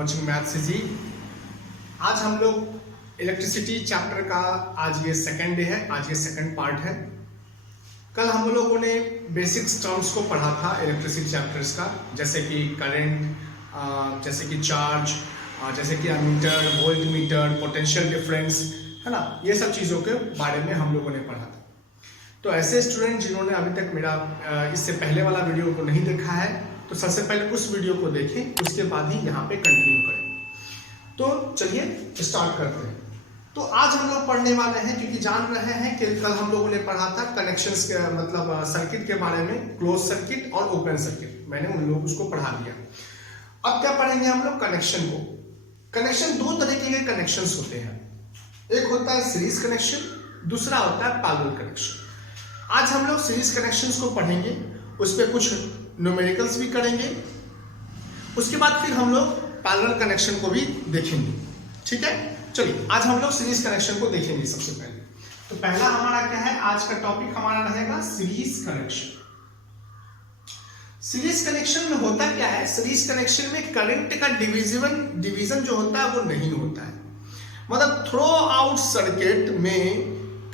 Watching maths easy. आज हम लोग इलेक्ट्रिसिटी चैप्टर का आज ये सेकंड डे है, आज ये सेकंड पार्ट है। कल हम लोगों ने बेसिक्स टर्म्स को पढ़ा था इलेक्ट्रिसिटी चैप्टर्स का, जैसे कि करंट, जैसे कि चार्ज, जैसे कि ammeter, voltmeter, potential difference, है ना, ये सब चीज़ों के बारे में हम लोगों ने पढ़ा था। तो ऐसे स्टूडेंट जिन्होंने अभी तक मेरा इससे पहले वाला वीडियो को नहीं देखा है, तो सबसे पहले उस वीडियो को देखें, उसके बाद ही यहाँ पे कंटिन्यू करें। तो चलिए स्टार्ट करते हैं। तो आज हम लोग पढ़ने वाले हैं, क्योंकि जान रहे हैं कि कल हम लोगों ने पढ़ा था कनेक्शंस के मतलब सर्किट के बारे में, क्लोज सर्किट और ओपन सर्किट। मैंने उन लोग उसको पढ़ा दिया। अब क्या पढ़ेंगे हम लोग? कनेक्शन को। कनेक्शन दो तरीके के कनेक्शंस होते हैं, एक होता है सीरीज कनेक्शन, दूसरा होता है पैरेलल कनेक्शन। आज हम लोग सीरीज कनेक्शंस को पढ़ेंगे, उस पर कुछ न्यूमेरिकल्स भी करेंगे, उसके बाद फिर हम लोग पैरेलल कनेक्शन को भी देखेंगे। ठीक है, चलिए आज हम लोग सीरीज कनेक्शन को देखेंगे। सबसे पहले तो पहला हमारा क्या है, आज का टॉपिक हमारा रहेगा सीरीज कनेक्शन। सीरीज कनेक्शन में होता क्या है? सीरीज कनेक्शन में करंट का डिवीजन जो होता है वो नहीं होता है। मतलब थ्रू आउट सर्किट में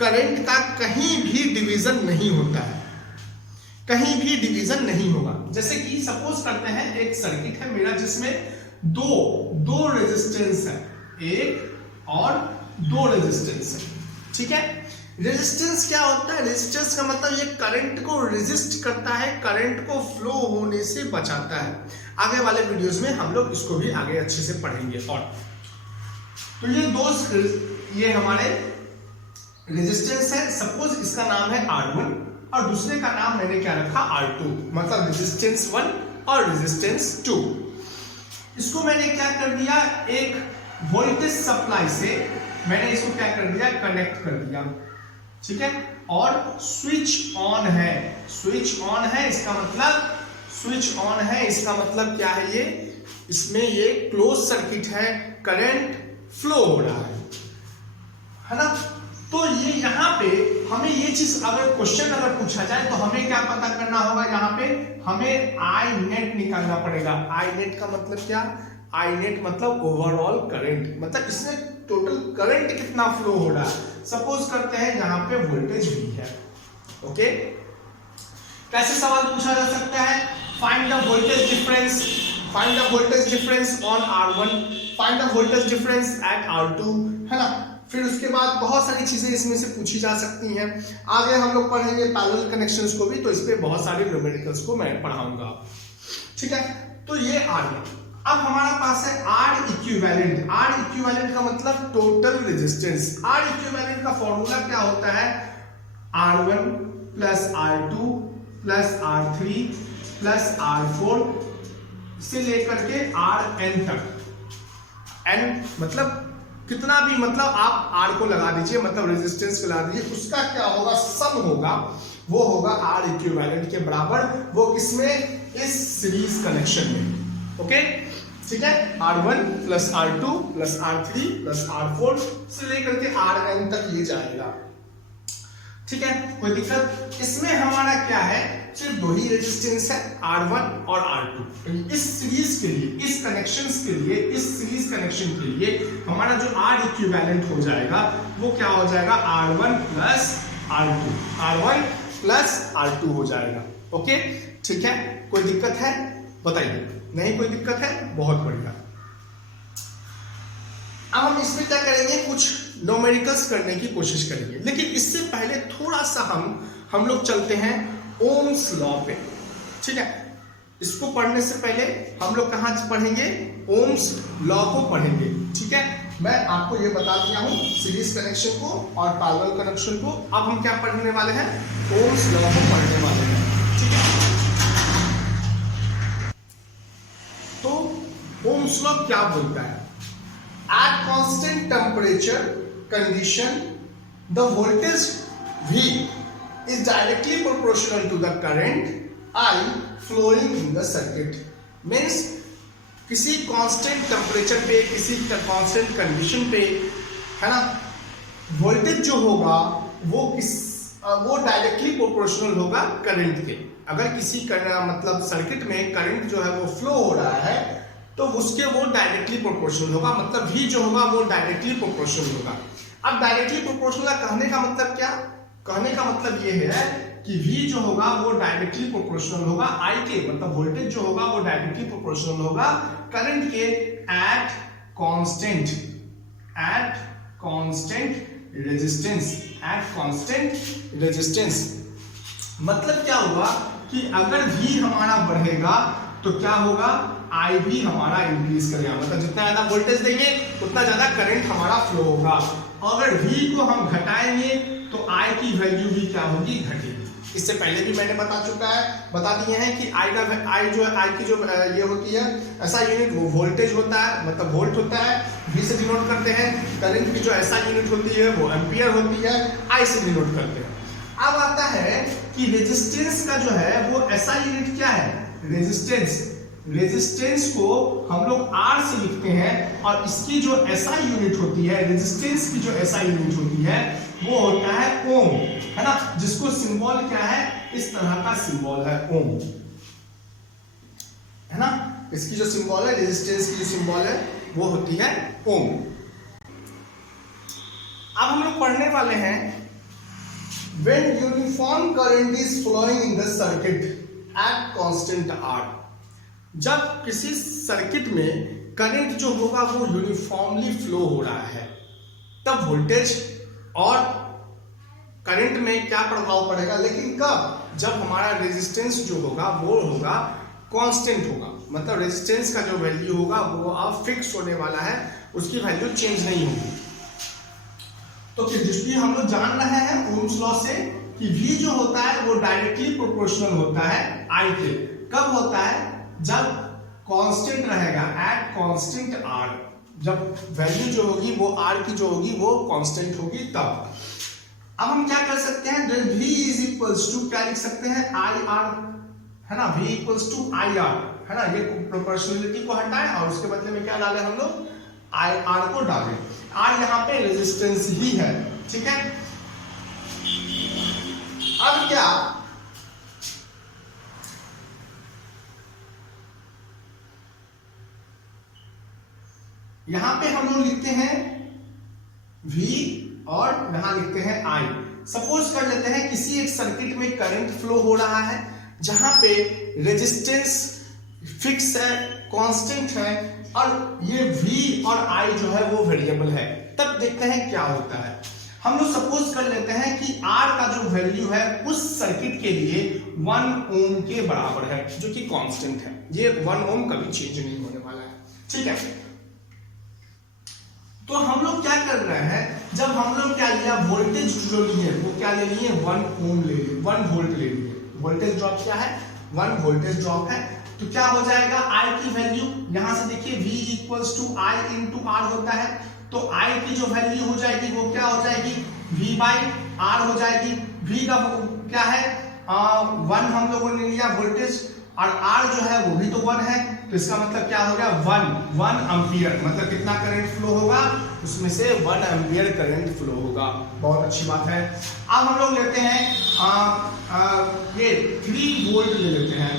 करंट का कहीं भी डिवीजन नहीं होता है, कहीं भी डिवीजन नहीं होगा। जैसे कि सपोज करते हैं एक सर्किट है मेरा, जिसमें दो रेजिस्टेंस है, एक और दो रेजिस्टेंस है। ठीक है, रेजिस्टेंस क्या होता है? रेजिस्टेंस का मतलब ये करंट को रेजिस्ट करता है, करंट को फ्लो होने से बचाता है। आगे वाले वीडियोस में हम लोग इसको भी आगे अच्छे से पढ़ेंगे। और तो ये हमारे रेजिस्टेंस है। सपोज इसका नाम है R1 और दूसरे का नाम मैंने क्या रखा, R2, मतलब रेजिस्टेंस 1 और रेजिस्टेंस 2। इसको मैंने क्या कर दिया, एक वोल्टेज सप्लाई से मैंने इसको क्या कर दिया, कनेक्ट कर दिया। ठीक है, और स्विच ऑन है, स्विच ऑन है, इसका मतलब स्विच ऑन है, इसका मतलब क्या है, ये इसमें ये क्लोज सर्किट है, करंट फ्लो हो रहा है ना। तो ये यहाँ पे हमें ये चीज अगर क्वेश्चन अगर पूछा जाए तो हमें क्या पता करना होगा, यहाँ पे हमें आई नेट निकालना पड़ेगा। आई नेट का मतलब क्या? आई नेट मतलब ओवरऑल करंट, मतलब इसमें टोटल करंट कितना फ्लो हो रहा है। सपोज करते हैं यहाँ पे वोल्टेज भी है। ओके, कैसे सवाल पूछा जा सकता है? Find the voltage difference, find the voltage difference on R1, find the voltage difference at R2, है ना। फिर उसके बाद बहुत सारी चीजें इसमें से पूछी जा सकती हैं। आगे हम लोग पढ़ेंगे पैरेलल कनेक्शंस को भी, तो इस पे बहुत सारे न्यूमेरिकल्स को मैं पढ़ाऊंगा। ठीक है, तो ये R1। अब हमारा पास है R इक्विवेलेंट। R इक्विवेलेंट का मतलब टोटल रेजिस्टेंस। R इक्विवेलेंट का फॉर्मूला क्या होता है? R1 plus R2 plus R3 plus R4 से लेकर के Rn तक। n मतलब कितना भी, मतलब आप R को लगा दीजिए, मतलब रेजिस्टेंस को लगा दीजिए, उसका क्या होगा, सम होगा, वो होगा R इक्विवेलेंट के बराबर। वो किसमें? इस सीरीज कनेक्शन में। ओके, ठीक है, R1 plus R2 plus R3 plus R4 से लेकर के Rn तक ये जाएगा। ठीक है, कोई दिक्कत? इसमें हमारा क्या है, सिर्फ दो ही रेजिस्टेंस है, R1 और R2। इस सीरीज के लिए, इस कनेक्शंस के लिए, इस सीरीज कनेक्शन के लिए हमारा जो R इक्विवेलेंट हो जाएगा वो क्या हो जाएगा, R1 plus R2, R1 plus R2 हो जाएगा। ओके, ठीक है, कोई दिक्कत है बताइए? नहीं कोई दिक्कत है, बहुत बढ़िया। अब हम इसमें क्या करेंगे, कुछ न्यूमेरिकल्स करने की कोशिश करेंगे, लेकिन इससे पहले थोड़ा सा हम लोग चलते हैं ओम्स लॉ पे। ठीक है, इसको पढ़ने से पहले हम लोग कहाँ पढ़ेंगे, ओम्स लॉ को पढ़ेंगे। ठीक है, मैं आपको ये बता दिया हूँ सीरीज कनेक्शन को और पैरेलल कनेक्शन को। अब हम क्या पढ़ने वाले हैं, ओम्स लॉ को पढ़ने वाले हैं। ठीक है, तो ओम्स लॉ क्या बोलता है? At constant temperature condition, the voltage V is directly proportional to the current I flowing in the circuit. Means किसी constant temperature पे, किसी constant condition पे, है ना, वोल्टेज जो होगा वो डायरेक्टली प्रोपोर्शनल होगा करंट के। अगर किसी मतलब सर्किट में करंट जो है वो फ्लो हो रहा है तो उसके वो डायरेक्टली प्रोपोर्शनल होगा, मतलब V जो होगा वो डायरेक्टली प्रोपोर्शनल होगा। अब डायरेक्टली प्रोपोर्शनल का कहने का मतलब क्या? कहने का मतलब ये है कि V जो होगा वो डायरेक्टली प्रोपोर्शनल होगा I के, मतलब वोल्टेज जो होगा वो डायरेक्टली प्रोपोर्शनल होगा करंट के एट कांस्टेंट रेजिस्टेंस। मतलब क्या हुआ कि अगर V हमारा बढ़ेगा तो क्या होगा, I भी हमारा इंक्रीज करेगा, मतलब जितना ज्यादा वोल्टेज देंगे उतना ज्यादा करंट हमारा फ्लो होगा। अगर V को हम घटाएंगे तो I की वैल्यू भी क्या होगी, घटेगी। इससे पहले भी मैंने बता दिए हैं कि I की जो ये होती है ऐसा यूनिट, वो वोल्टेज होता है, मतलब वोल्ट होता है, V से डिनोट करते हैं। करंट की जो ऐसा यूनिट होती है वो एम्पियर होती है, I से डिनोट करते हैं। अब आता है कि रेजिस्टेंस का जो है वो ऐसा यूनिट क्या है, रेजिस्टेंस को हम लोग R से लिखते हैं, और इसकी जो SI यूनिट होती है, रेजिस्टेंस की जो SI यूनिट होती है वो होता है ओम, है ना, जिसको सिंबल क्या है, इस तरह का सिंबल है ओम, है ना। इसकी जो सिंबल है, रेजिस्टेंस की जो सिंबल है वो होती है ओम। अब हम लोग पढ़ने वाले हैं when uniform current is flowing in the circuit at constant R। जब किसी सर्किट में करंट जो होगा वो यूनिफॉर्मली फ्लो हो रहा है, तब वोल्टेज और करंट में क्या प्रभाव पड़ेगा, लेकिन कब, जब हमारा रेजिस्टेंस जो होगा वो होगा कांस्टेंट होगा, मतलब रेजिस्टेंस का जो वैल्यू होगा वो अब फिक्स होने वाला है, उसकी वैल्यू चेंज नहीं होगी। तो फिर हम लोग जान रहे हैं ओम्स लॉ से कि V जो होता है वो डायरेक्टली प्रोपोर्शनल होता है I के। कब होता है, जब कांस्टेंट रहेगा एट कांस्टेंट R, जब वैल्यू जो होगी वो R की जो होगी वो कांस्टेंट होगी तब। अब हम क्या कर सकते हैं, V इज इक्वल्स टू क्या लिख सकते हैं, IR, है ना, V इक्वल्स टू IR, है ना। ये प्रोपोर्शनलिटी को हटाएं और उसके बदले में क्या डालें हम लोग, IR को डालें। R यहाँ पे रेजिस्टेंस ही है, ठीक है। अब क्या, यहां पे हम लोग लिखते हैं V और यहां लिखते हैं I। सपोज कर लेते हैं किसी एक सर्किट में करंट फ्लो हो रहा है जहां पे रेजिस्टेंस फिक्स है, कांस्टेंट है, और ये V और I जो है वो वेरिएबल है। तब देखते हैं क्या होता है। हम लोग सपोज कर लेते हैं कि R का जो वैल्यू है उस सर्किट के लिए 1 ओम के बराबर है, जो कि कांस्टेंट है। ये 1 ओम कभी चेंज नहीं होने वाला है, ठीक है। तो हम लोग क्या कर रहे हैं, जब हम लोग क्या लिया, वोल्टेज जो लिए वो क्या ले लिए, 1 ओम ले लिए, 1 वोल्ट ले लिए। वोल्टेज ड्रॉप क्या है, 1 वोल्टेज ड्रॉप है। तो क्या हो जाएगा, I की वैल्यू यहां से देखिए V equals to I into R होता है, तो I की जो वैल्यू हो जाएगी वो क्या हो जाएगी, V बाई R हो जाएगी। V का क्या है, 1 हम लोगों ने लिया वोल्टेज, और R जो है वो भी तो 1 है, तो इसका मतलब क्या हो गया, 1 एम्पियर, मतलब कितना करंट फ्लो होगा, उसमें से 1 एम्पियर करंट फ्लो होगा। बहुत अच्छी बात है। अब हम लोग लेते हैं ये 3 वोल्ट ले लेते हैं,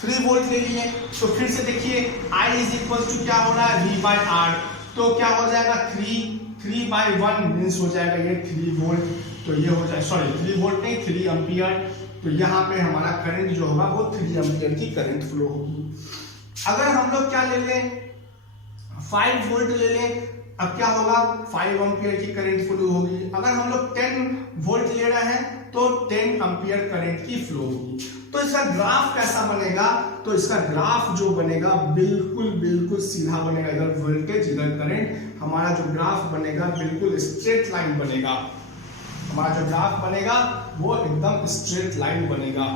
3 वोल्ट ले लिए। तो फिर से देखिए I इज इक्वल टू क्या हो रहा है, V बाई R, तो क्या हो जाएगा, 3 बाई 1 मीन्स हो जाएगा ये 3 वोल्ट, तो ये हो जाए, सॉरी 3 वोल्ट नहीं, 3 एम्पियर। तो यहाँ पे हमारा करंट जो होगा वो 3 एम्पियर की करंट फ्लो होगी। अगर हम लोग क्या ले लें, 5 वोल्ट ले लें, अब क्या होगा, 5 एम्पियर की करंट फ्लो होगी। अगर हम लोग 10 वोल्ट ले रहे हैं तो 10 एम्पियर करंट की फ्लो होगी। तो इसका ग्राफ कैसा बनेगा, तो इसका ग्राफ जो बनेगा बिल्कुल सीधा बनेगा, इधर वोल्टेज इधर करंट। हमारा जो ग्राफ बनेगा बिल्कुल स्ट्रेट लाइन बनेगा, हमारा जो ग्राफ बनेगा वो एकदम स्ट्रेट लाइन बनेगा,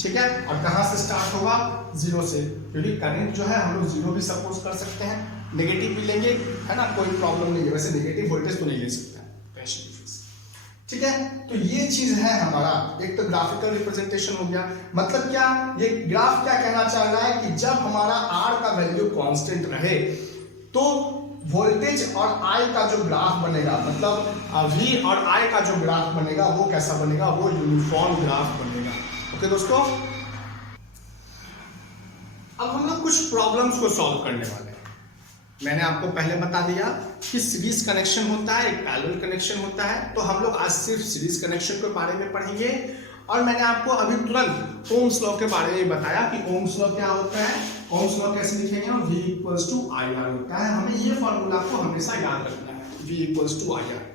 ठीक है। और कहां से स्टार्ट होगा, 0 से, क्योंकि करंट जो है हम लोग 0 भी सपोज कर सकते हैं, नेगेटिव भी लेंगे, है ना, कोई प्रॉब्लम नहीं है। वैसे नेगेटिव वोल्टेज तो नहीं ले सकते हैं, ठीक है। तो ये चीज है हमारा, एक तो ग्राफिकल रिप्रेजेंटेशन हो गया। मतलब क्या, ये ग्राफ क्या कहना चाह रहा है कि जब हमारा R का वैल्यू कांस्टेंट रहे तो वोल्टेज और I का जो ग्राफ बनेगा, मतलब V और I का जो ग्राफ बनेगा वो कैसा बनेगा, वो यूनिफॉर्म ग्राफ बनेगा। ओके दोस्तों, अब हम लोग कुछ प्रॉब्लम्स को सॉल्व करने वाले हैं। मैंने आपको पहले बता दिया कि सीरीज कनेक्शन होता है, एक पैरेलल कनेक्शन होता है, तो हम लोग आज सिर्फ सीरीज कनेक्शन के बारे में पढ़ेंगे। और मैंने आपको अभी तुरंत ओम्स लॉ के बारे में बताया कि ओम्स लॉ क्या होता है, ओम्स लॉ कैसे लिखेंगे, और V equals to I R होता है। हमें ये फॉर्मूला को हमेशा याद रखना है, V equals to I R.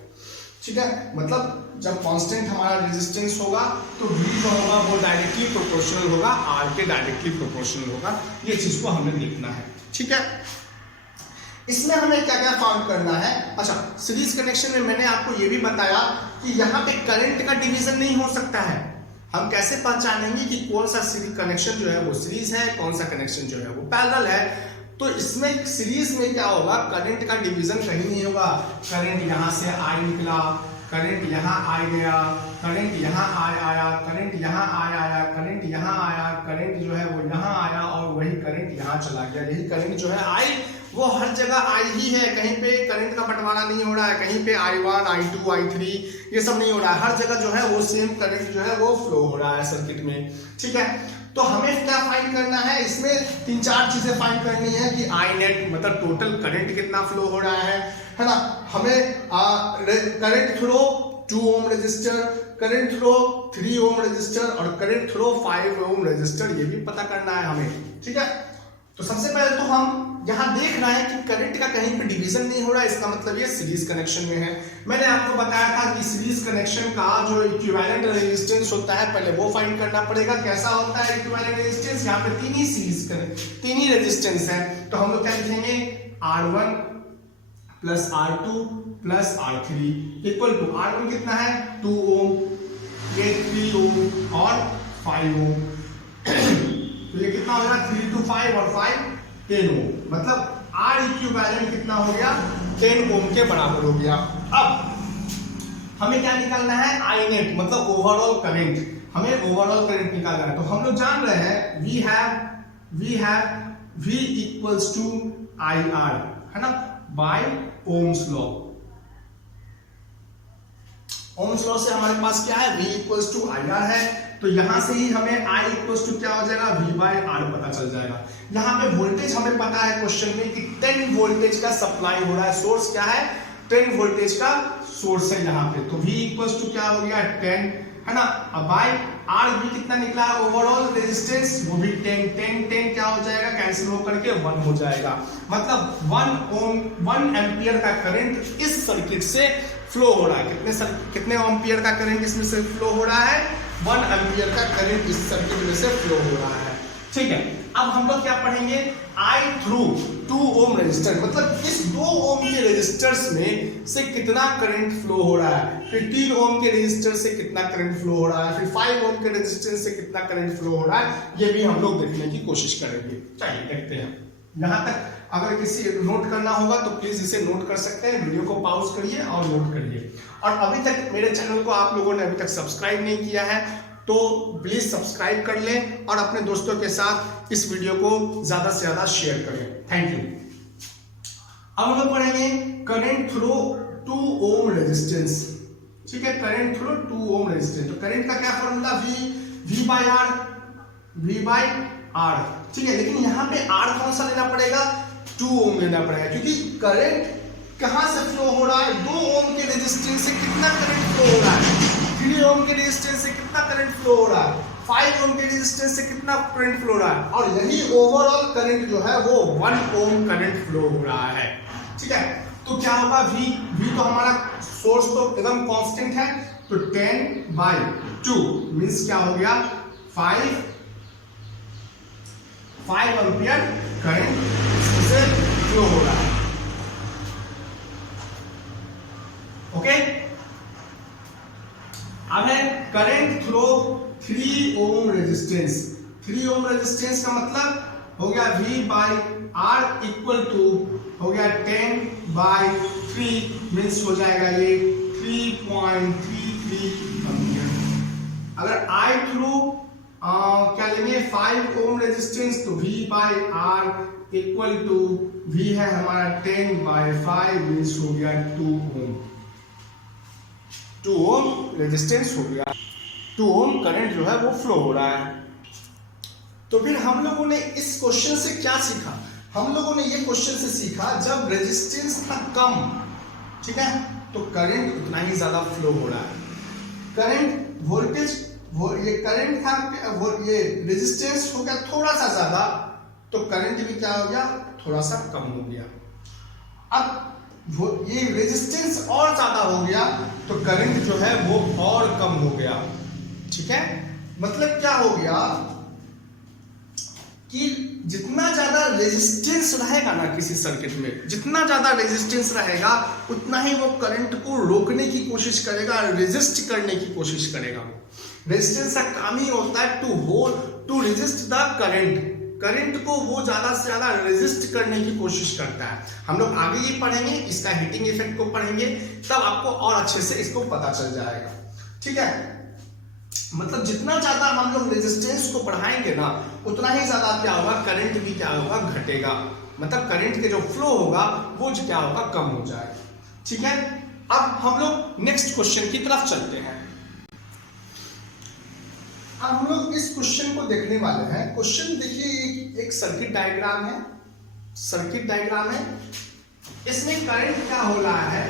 ठीक है, मतलब जब कांस्टेंट हमारा रेजिस्टेंस होगा तो V जो होगा वो डायरेक्टली प्रोपोर्शनल होगा R के डायरेक्टली प्रोपोर्शनल होगा। ये चीज को हमें देखना है। ठीक है, इसमें हमें क्या क्या फाउंड करना है। अच्छा, सीरीज कनेक्शन में मैंने आपको ये भी बताया कि यहाँ पे करंट का डिवीजन नहीं हो सकता है। हम कैसे पहचानेंगे कि कौन सा सीरीज कनेक्शन जो है वो सीरीज है, कौन सा कनेक्शन जो है वो पैरेलल है। तो इसमें सीरीज में क्या होगा, करंट का डिवीजन कहीं नहीं होगा। करंट यहाँ से आई निकला, करंट यहाँ आई गया, करंट यहाँ आया, करंट यहाँ आया, करंट यहाँ आया, करंट जो है वो यहाँ आया, और वही करंट यहाँ चला गया। यही करंट जो है आई वो हर जगह आई ही है, कहीं पे करंट का बंटवारा नहीं हो रहा है, कहीं पे I1, I2, I3 ये सब नहीं हो रहा है। हर जगह जो है वो सेम करंट जो है वो फ्लो हो रहा है सर्किट में। ठीक है, तो हमें क्या फाइंड करना है, इसमें 3-4 चीजें फाइंड करनी है कि आई नेट मतलब टोटल करंट कितना फ्लो हो रहा है ना। हमें current throw 2 ohm resistor, current throw 3 ohm resistor और करंट थ्रो 5 ओम रजिस्टर, ये भी पता करना है हमें। ठीक है, तो सबसे पहले तो हम यहाँ देख रहे हैं कि करंट का कहीं पे डिवीजन नहीं हो रहा है, इसका मतलब ये सीरीज कनेक्शन में है। मैंने आपको बताया था कि सीरीज कनेक्शन का जो इक्विवेलेंट रेजिस्टेंस होता है पहले वो फाइंड करना पड़ेगा। कैसा होता है इक्विवेलेंट रेजिस्टेंस, यहाँ पे तीन ही रेजिस्टेंस है, तो हम लोग क्या लिखेंगे, R1 plus R2 plus R3 equal to R1 कितना है 2 ओम, ये 3 ओम और 5 ओम। तो ये कितना हो गया 3 to 5 और 5 10 ओम, मतलब R इक्विवेलेंट कितना हो गया 10 ओम के बराबर हो गया। अब हमें क्या निकालना है, आई नेट मतलब ओवरऑल करंट, हमें ओवरऑल करंट निकालना है। तो हम लोग जान रहे हैं we have V equals to I R, है ना, by Ohm's law. Ohm's law से हमारे पास क्या है, V equals to I R है, तो यहां से ही हमें I इक्वल्स टू क्या हो जाएगा, V बाय R पता चल जाएगा। यहाँ पे वोल्टेज हमें पता है क्वेश्चन में कि 10 वोल्टेज का सप्लाई हो रहा है, सोर्स क्या है 10 वोल्टेज का सोर्स है यहाँ पे, तो V इक्वल्स टू क्या हो गया 10, है ना। अब बाय R भी कितना निकला है ओवरऑल रेजिस्टेंस, वो भी 10 क्या हो जाएगा, कैंसिल हो करके 1 हो जाएगा। मतलब 1 एम्पियर का करंट इस सर्किट से फ्लो हो रहा है। कितने एम्पियर का करंट इसमें से फ्लो हो रहा है, 1 एम्पियर का करंट इस सर्किट में से फ्लो हो रहा है। ठीक है, अब हम लोग क्या पढ़ेंगे, I थ्रू 2 ओम रेजिस्टर, मतलब इस 2 ओम के रेजिस्टर्स में से कितना करंट फ्लो हो रहा है, फिर 3 ओम के रेजिस्टर से कितना करंट फ्लो हो रहा है, फिर 5 ओम के रेजिस्टर से कितना करंट फ्लो हो रहा है, ये भी हम लोग देखने की कोशिश करेंगे। चलिए देखते हैं। यहाँ तक अगर किसी नोट करना होगा तो प्लीज इसे नोट कर सकते हैं, वीडियो को पॉज करिए और नोट करिए। और अभी तक मेरे चैनल को आप लोगों ने अभी तक सब्सक्राइब नहीं किया है तो प्लीज सब्सक्राइब कर लें और अपने दोस्तों के साथ इस वीडियो को ज्यादा से ज्यादा शेयर करें। Thank you. अब हम लोग पढ़ेंगे करंट थ्रू 2 ओम रेजिस्टेंस। ठीक है, करंट थ्रू 2 ओम रेजिस्टेंस, तो करंट का क्या फॉर्मूला, V बाय R। ठीक है, लेकिन यहाँ पे R कौन सा लेना पड़ेगा, 2 ओम लेना पड़ेगा, क्योंकि करंट कहां से फ्लो हो रहा है, 2 ओम के रेजिस्टेंस से कितना करंट फ्लो हो रहा है, 3 ओम के रेजिस्टेंस से कितना करंट फ्लो हो रहा है, 5 ओम के रेजिस्टेंस से कितना करंट फ्लो हो रहा है, और यही ओवरऑल करंट जो है वो 1 ओम करंट फ्लो हो रहा है। ठीक है, तो क्या होगा, V तो हमारा सोर्स तो एकदम कांस्टेंट है, तो 10/2 मींस क्या हो गया 5 एम्पियर करंट इससे फ्लो हो रहा है। ओके, अब है current through 3 ohm resistance. 3 ohm resistance का मतलब हो गया V by R equal to हो गया 10/3 मींस हो जाएगा ये 3.33 एम्पियर। अगर I थ्रू क्या लेंगे 5 ओम रेजिस्टेंस, तो V by R equal to V है हमारा 10/5 मींस हो गया 2 ओम। 2 ओम रेजिस्टेंस हो गया, 2 ओम करंट जो है वो फ्लो हो रहा है। तो फिर हम लोगों ने इस क्वेश्चन से क्या सीखा? हम लोगों ने ये क्वेश्चन से सीखा जब रेजिस्टेंस था कम, ठीक है, तो करंट उतना ही ज्यादा फ्लो हो रहा है। करंट वोल्टेज ये करंट था, ये रेजिस्टेंस हो गया थोड़ा सा ज्यादा, तो करंट भी क्या हो गया? थोड़ा सा कम हो गया। अब ये रेजिस्टेंस और ज्यादा हो गया तो करंट जो है वो और कम हो गया, ठीक है। मतलब क्या हो गया कि जितना ज्यादा रेजिस्टेंस रहेगा ना किसी सर्किट में, जितना ज्यादा रेजिस्टेंस रहेगा उतना ही वो करंट को रोकने की कोशिश करेगा, रेजिस्ट करने की कोशिश करेगा। रेजिस्टेंस का काम ही होता है to resist the current. Current को वो ज्यादा से ज्यादा रेजिस्ट करने की कोशिश करता है। हम लोग आगे ये पढ़ेंगे, इसका हीटिंग इफेक्ट को पढ़ेंगे, तब आपको और अच्छे से इसको पता चल जाएगा, ठीक है। मतलब जितना ज्यादा हम लोग रेजिस्टेंस को बढ़ाएंगे ना उतना ही ज्यादा क्या होगा? करंट भी क्या होगा? घटेगा। मतलब करंट के जो फ्लो होगा वो क्या होगा? कम हो जाएगा, ठीक है। अब हम लोग नेक्स्ट क्वेश्चन की तरफ चलते हैं। अब हम लोग इस क्वेश्चन को देखने वाले हैं। क्वेश्चन देखिए, एक सर्किट डायग्राम है, सर्किट डायग्राम है। इसमें करंट क्या हो रहा है?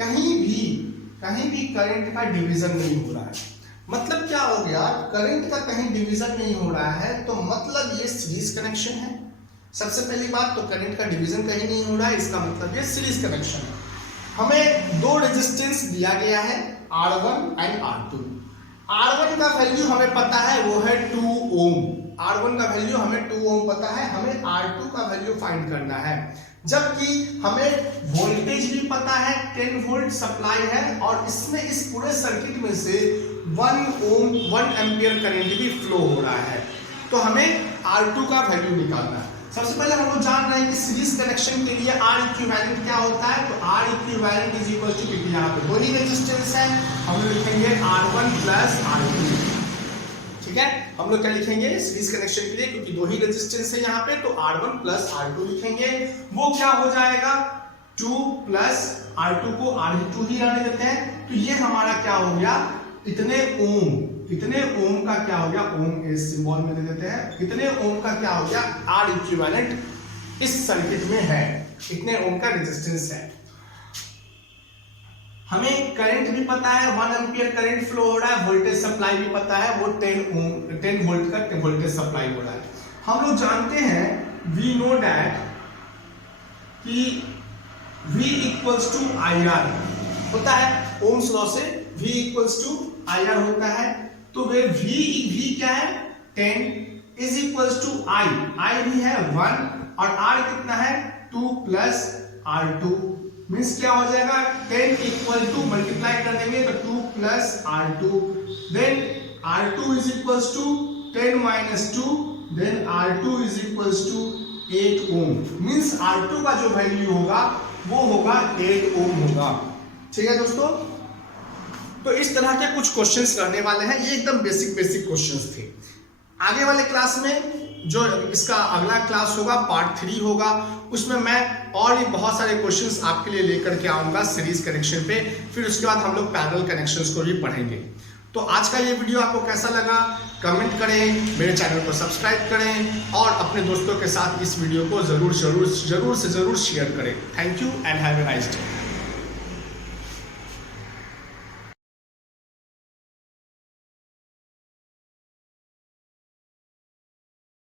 कहीं भी करंट का डिवीजन नहीं हो रहा है। मतलब क्या हो गया? करंट का कहीं डिवीजन नहीं हो रहा है, तो मतलब ये सीरीज कनेक्शन है। सबसे पहली बात तो करंट का डिवीजन कहीं नहीं हो रहा है, इसका मतलब ये सीरीज कनेक्शन है। हमें दो रेजिस्टेंस दिया गया है, R1 एंड R2। R1 का वैल्यू हमें पता है, वो है 2 ओम। R1 का वैल्यू हमें 2 ओम पता है, हमें R2 का वैल्यू फाइंड करना है। जबकि हमें वोल्टेज भी पता है, 10 वोल्ट सप्लाई है, और इसमें इस पूरे सर्किट में से 1 एम्पियर करंट भी फ्लो हो रहा है। तो हमें R2 का वैल्यू निकालना है। सबसे पहले हम लोग जान रहे हैं कि सीरीज कनेक्शन के लिए R इक्विवेलेंट क्या होता है। तो R equivalent is equal to, क्योंकि यहाँ पे दो ही रेजिस्टेंस है, हम लोग लिखेंगे R1 प्लस R2, ठीक है। हम लोग क्या लिखेंगे सीरीज कनेक्शन के लिए, क्योंकि दो ही रेजिस्टेंस है यहाँ पे, तो R1 प्लस R2 लिखेंगे। वो क्या हो जाएगा? 2 प्लस R2 को R2 ही रहने देते हैं, तो ये हमारा क्या हो गया? इतने ओम का क्या हो गया? ओम इस सिंबल में दे देते हैं। इतने ओम का क्या हो गया? R इक्विवेलेंट इस सर्किट में है, इतने ओम का रेजिस्टेंस है। हमें करंट भी पता है, 1 एम्पियर करंट फ्लो हो रहा है, वोल्टेज सप्लाई भी पता है, वो 10 वोल्ट का वोल्टेज सप्लाई हो रहा है। हम लोग जानते हैं, वी नो दैट कि V इक्वल्स टू IR होता है, ओम्स लॉ से V इक्वल्स टू IR होता है। तो वे V क्या है? 10 इज इक्वल्स टू I भी है 1, और R कितना है? 2 प्लस R2, मीन्स क्या हो जाएगा? 10 इक्वल टू मल्टीप्लाई कर देंगे तो 2 plus R2, then R2 is equals to 10 minus 2, then R2 is equals to 8 ohm. Means R2 का जो वैल्यू होगा वो होगा 8 ओम होगा, ठीक है दोस्तों। तो इस तरह के कुछ क्वेश्चंस करने वाले हैं, ये एकदम बेसिक क्वेश्चंस थे। आगे वाले क्लास में जो इसका अगला क्लास होगा पार्ट 3 होगा, उसमें मैं और भी बहुत सारे क्वेश्चंस आपके लिए लेकर के आऊंगा सीरीज कनेक्शन पे। फिर उसके बाद हम लोग पैरेलल कनेक्शंस को भी पढ़ेंगे। तो आज का ये वीडियो आपको कैसा लगा कमेंट करें, मेरे चैनल को सब्सक्राइब करें, और अपने दोस्तों के साथ इस वीडियो को जरूर से जरूर शेयर करें। Thank you and have a nice day.